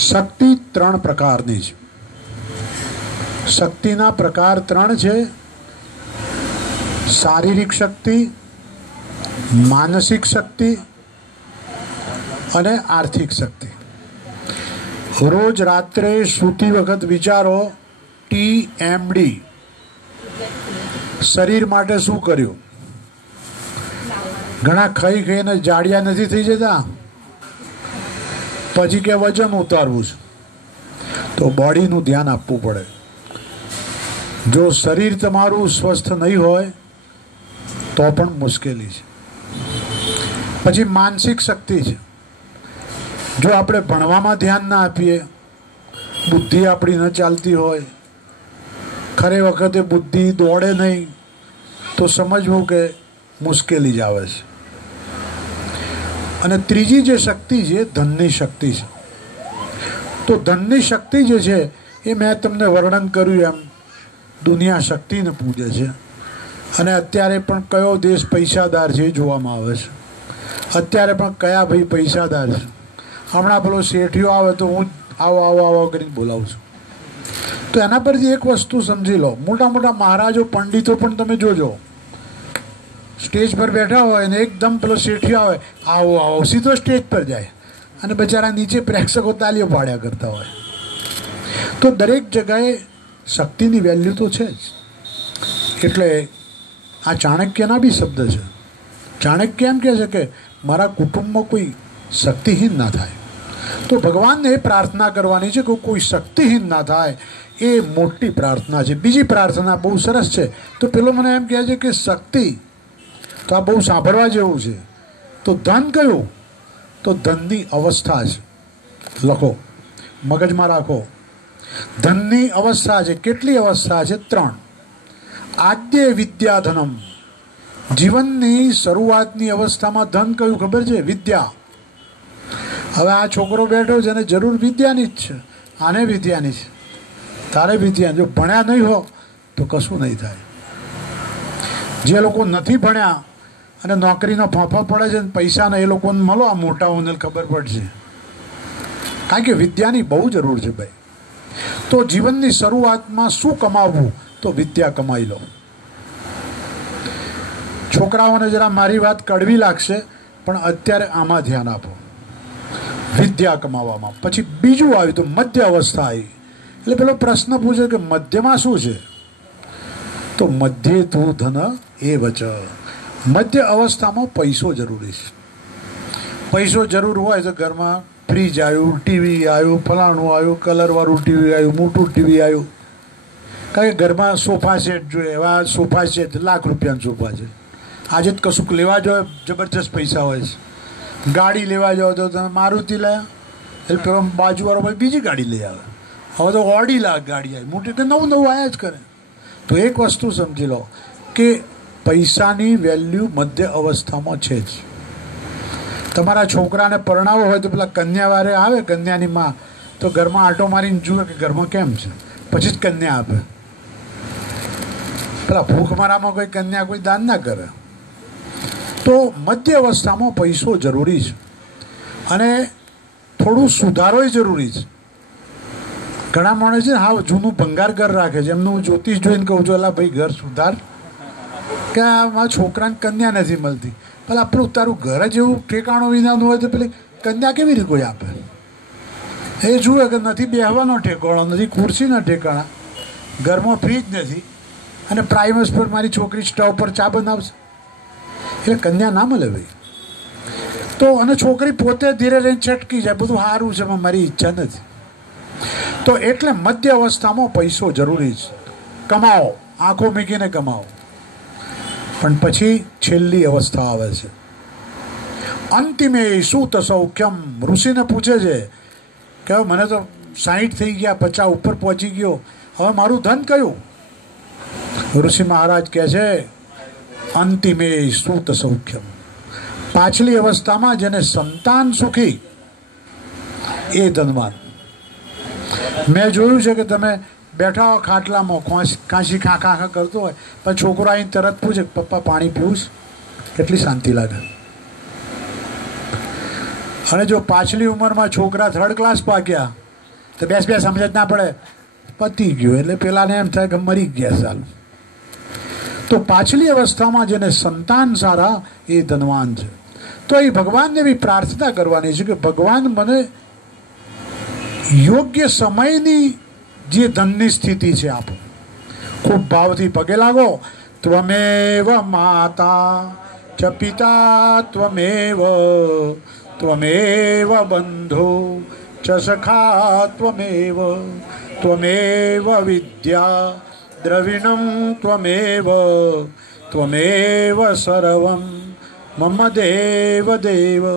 શક્તિ ત્રણ પ્રકારની છે. શક્તિના પ્રકાર ત્રણ છે: શારીરિક શક્તિ, માનસિક શક્તિ અને આર્થિક શક્તિ. રોજ રાત્રે સૂતી વખત વિચારો TMD, શરીર માટે શું કર્યું. ઘણા ખાઈ ખાઈને જાડિયા નથી થઈ જતા, પછી કે વજન ઉતારવું છે, તો બોડીનું ધ્યાન આપવું પડે. જો શરીર તમારું સ્વસ્થ નહીં હોય તો પણ મુશ્કેલી છે. પછી માનસિક શક્તિ છે. જો આપણે ભણવામાં ધ્યાન ના આપીએ, બુદ્ધિ આપણી ન ચાલતી હોય, ખરે વખતે બુદ્ધિ દોડે નહીં, તો સમજવું કે મુશ્કેલી જ આવે છે. અને ત્રીજી જે શક્તિ છે, ધનની શક્તિ છે. તો ધનની શક્તિ જે છે એ મેં તમને વર્ણન કર્યું એમ દુનિયા શક્તિને પૂજે છે. અને અત્યારે પણ કયો દેશ પૈસાદાર છે એ જોવામાં આવે છે. અત્યારે પણ કયા ભાઈ પૈસાદાર છે. હમણાં પેલો શેઠિયો આવે તો હું આવો આવો આવો કરીને બોલાવું છું. તો એના પરથી એક વસ્તુ સમજી લો, મોટા મોટા મહારાજો પંડિતો પણ તમે જોજો, સ્ટેજ પર બેઠા હોય અને એકદમ પેલો શેઠિયો આવે, આવો આવો, સીધો સ્ટેજ પર જાય અને બચારા નીચે પ્રેક્ષકો તાલીઓ પાડ્યા કરતા હોય. તો દરેક જગાએ શક્તિની વેલ્યુ તો છે જ. એટલે આ ચાણક્યના બી શબ્દ છે. ચાણક્ય એમ કહે છે કે મારા કુટુંબમાં કોઈ શક્તિહીન ના થાય. તો ભગવાનને એ પ્રાર્થના કરવાની છે કે કોઈ શક્તિહીન ના થાય. એ મોટી પ્રાર્થના છે. બીજી પ્રાર્થના બહુ સરસ છે. તો પેલો મને એમ કહે છે કે શક્તિ તો આ બહુ સાંભળવા જેવું છે. તો ધન કયું? તો ધનની અવસ્થા છે. લખો, મગજમાં રાખો. ધનની અવસ્થા છે. કેટલી અવસ્થા છે? 3. આદ્ય વિદ્યાધનમ. જીવનની શરૂઆતની અવસ્થામાં ધન કયું ખબર છે? વિદ્યા. હવે આ છોકરો બેઠો છે અને જરૂર વિદ્યાની જ છે. આને વિદ્યાની છે, તારે વિદ્યા. જો ભણ્યા નહીં હો તો કશું નહીં થાય. જે લોકો નથી ભણ્યા અને નોકરીનો ફાંફા પડે છે ને પૈસાને, એ લોકોને મળો આ મોટાઓને ખબર પડશે. કારણ કે વિદ્યાની બહુ જરૂર છે ભાઈ. તો જીવનની શરૂઆતમાં શું કમાવવું? તો વિદ્યા કમાઈ લો. છોકરાઓને જરા મારી વાત કડવી લાગશે, પણ અત્યારે આમાં ધ્યાન આપો, વિદ્યા કમાવામાં. પછી બીજું આવ્યું તો મધ્ય અવસ્થા આવી. એટલે પેલો પ્રશ્ન પૂછે કે મધ્યમાં શું છે? તો મધ્ય તું ધન એ વચ. મધ્ય અવસ્થામાં પૈસો જરૂરી છે. પૈસો જરૂર હોય તો ઘરમાં ફ્રીજ આવ્યું, ટીવી આવ્યું, ફલાણું આવ્યું, કલરવાળું ટીવી આવ્યું, મોટું ટીવી આવ્યું. કારણ કે ઘરમાં સોફા સેટ જોઈએ. એવા સોફા સેટ લાખ રૂપિયાના સોફા છે. આજે જ કશુંક લેવા જોઈએ, જબરજસ્ત પૈસા હોય છે. ગાડી લેવા જાઓ તો તમે મારુતિ લાવ્યા, એટલે પેલો બાજુવાળો ભાઈ બીજી ગાડી લઈ આવે. હવે તો ઓડી ગાડી આવી મોટી, તો નવું નવું આવ્યા જ કરે. તો એક વસ્તુ સમજી લો કે પૈસાની વેલ્યુ મધ્ય અવસ્થામાં છે જ. તમારા છોકરાને પરણાવો હોય તો પેલા કન્યાવારે આવે, કન્યાની માં, તો ઘરમાં આંટો મારીને જુએ કે ઘરમાં કેમ છે, પછી જ કન્યા આપે. પેલા ભૂખમરામાં કોઈ કન્યા કોઈ દાન ના કરે. તો મધ્ય અવસ્થામાં પૈસો જરૂરી છે. અને થોડું સુધારોય જરૂરી છે. ઘણા માણસ છે હા જૂનું ભંગાર ઘર રાખે છે. એમનું જ્યોતિષ જોઈને કહું છું, અલા ભાઈ ઘર સુધાર, કે મારા છોકરાને કન્યા નથી મળતી. પેલા આપણું તારું ઘર જ એવું ઠેકાણું વિનાનું હોય તો પેલી કન્યા કેવી રીતે કોઈ આપે? એ જુએ કે નથી બેહવાનો ઠેકાણો, નથી ખુરશીના ઠેકાણા, ઘરમાં ફ્રીજ નથી, અને પ્રાઇમસ પર મારી છોકરી સ્ટવ પર ચા બનાવશે, એટલે કન્યા ના મળે ભાઈ. તો અને છોકરી પોતે ધીરે રહીને છટકી જાય, બધું સારું છે પણ મારી ઈચ્છા નથી. તો એટલે મધ્ય અવસ્થામાં પૈસો જરૂરી છે. કમાઓ, આંખો મૂકીને કમાઓ. પણ પછી છેલ્લી અવસ્થા આવે છે અંતિમે સૂત સૌખ્યમ. ઋષિને પૂછે છે કે હવે મને તો 60 થઈ ગયા, 50 ઉપર પહોંચી ગયો, હવે મારું ધન કયું? ઋષિ મહારાજ કહે છે અંતિમે સૂત સૌખ્યમ. પાછલી અવસ્થામાં જેને સંતાન સુખી એ ધનવાન. મેં જોયું છે કે તમે બેઠા હો ખાટલામાં, કાશી ખાખા ખાખા કરતો હોય, પણ છોકરો આવીને તરત પૂછે પપ્પા પાણી પીવું છે, કેટલી શાંતિ લાગે. અને જો પાછલી ઉંમરમાં છોકરા 3rd ક્લાસ પાક્યા તો બે સમજ જ ના પડે, પતી ગયું એટલે પેલાને એમ થાય કે મરી ગયા ચાલુ. તો પાછલી અવસ્થામાં જેને સંતાન સારા એ ધનવાન છે. તો એ ભગવાનને એવી પ્રાર્થના કરવાની છે કે ભગવાન મને યોગ્ય સમયની જે ધનની સ્થિતિ છે આપો. ખૂબ ભાવથી પગે લાગો. ત્વમેવ માતા ચ પિતા ત્વમેવ ત્વમેવ બંધુ ચ સખા ત્વમેવ ત્વમેવ વિદ્યા દ્રવિણમ ત્વમેવ ત્વમેવ સર્વમ મમ દેવ દેવ.